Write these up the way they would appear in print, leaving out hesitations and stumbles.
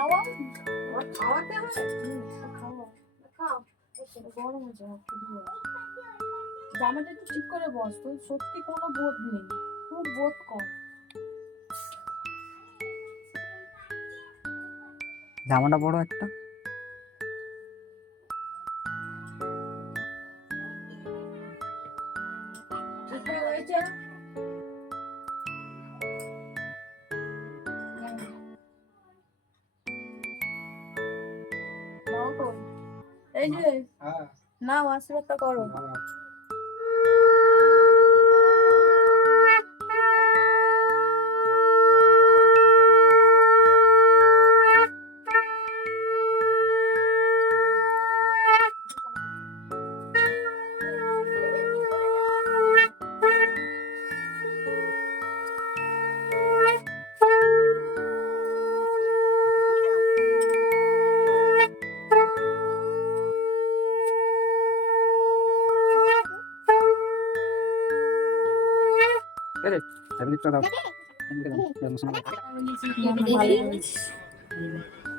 খাওয়া খাওয়াতে হবে। খাওয়া খাও। গরম হচ্ছে জামাটা একটু ঠিক করে বস, তো সত্যি কোনো বোধ নেই, খুব বোধ কম। জামাটা বড় একটা। ঠিক হয়েছে। এই যে নাও আশীর্বাদটা করো।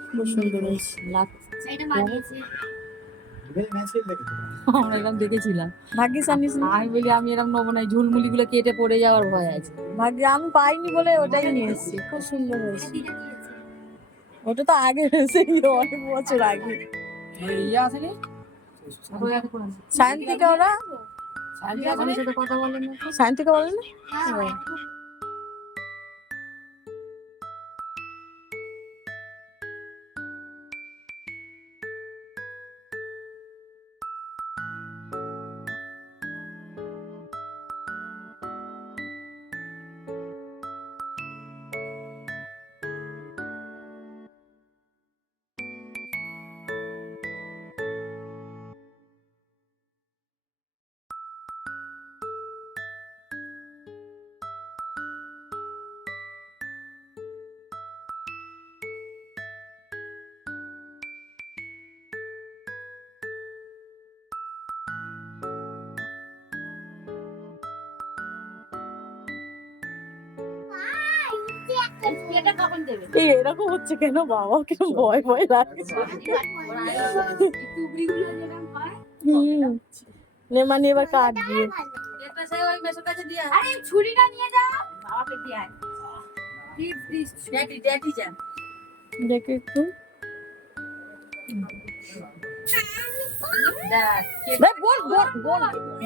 খুব সুন্দর হয়েছে, আমরা এরকম দেখেছিলাম। ভাগ্যিস আমি বলি আমি এরকম নেবো না, ঝুলমুলি গুলো কেটে পড়ে যাওয়ার ভয় আছে। ভাগ্যে আমি পাইনি বলে ওটাই নিয়ে এসেছি। খুব সুন্দর হয়েছে। ওটা তো আগে সেই অনেক বছর আগে। সায়ন্তিকা ওরা কথা বলেন না, সায়ন্তিকা বলেন না। এই এরকম হচ্ছে কেন বাবা, কেন ভয় ভয় লাগছে। মানে এবার কাট দিয়ে ছুরিটা নিয়ে যাও বাবাকে দিয়ে ড্যাডি যান দেখে একটু।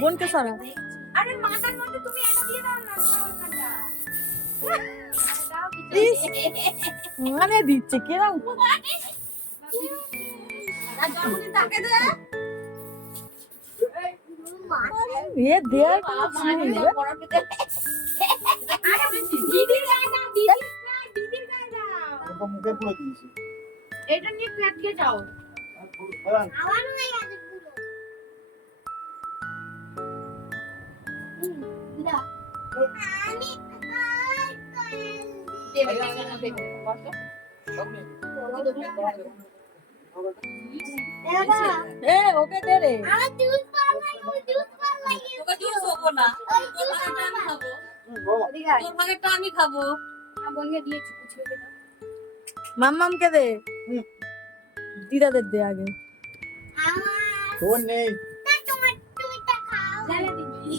বোনকে সরা। আরে মাথার মধ্যে তুমি এটা দিয়ে দাও না মানে দিচ্ছে কিরম তাকে দে এ দেয়ার দিদির গায়ে দাও, দিদির গায়ে দাও। মুখে পুরো দিয়েছি। এটা নিয়ে ফ্ল্যাট গিয়ে যাও। আমার হয়ে গেছে পুরো। দাও। আমি দেবে না দেবে। বসো। এ ওকে দে রে। আমার জুস পারলাই, জুস পারলাই। তোকে জুস হবো না, তোর ভাগেরটা আমি খাবো। তোর ভাগেরটা আমি খাবো। বোনকে দিয়েছি কিছু দে দাও। মাম্মামকে দে। দিদাদের দে আগে। ফোন নেই। তুমি তা খাও। জানে দিদি।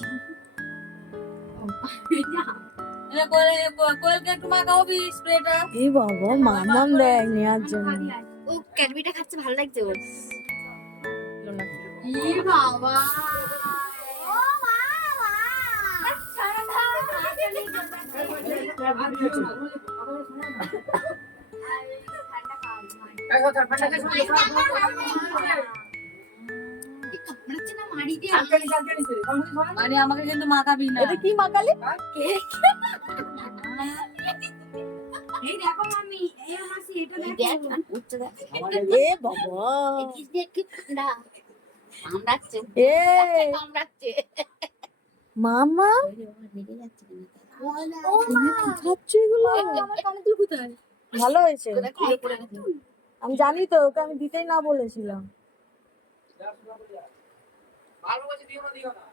কোয়েলকে একটু মাখাবি স্প্রেটা। এই বাবা মাম্মাম দেখ নেওয়ার জন্য। ও ক্যাডবিটা খাচ্ছে ভালো লাগছে ওর। ই বাবা ও বাবা ছাড়া মানে আমাকে কিন্তু মাখাবি না। এটা কি মাকালি? এই দেখো মামি, এই মাসি এটা দেখো। উঠছে দেখ। এ বাবা এই দেখ কি ঠান্ডা। কামড়াচ্ছে। এ কামড়াচ্ছে। মামা লেগে যাচ্ছে কেন? ও মা খাচ্ছে এগুলো। আমার কানে কোথায়? ভালো হয়েছে। খুলে পড়ে গেছে। আমি জানি তো, ওকে আমি দিতেই না বলেছিলাম। ভালো আছে দিও না।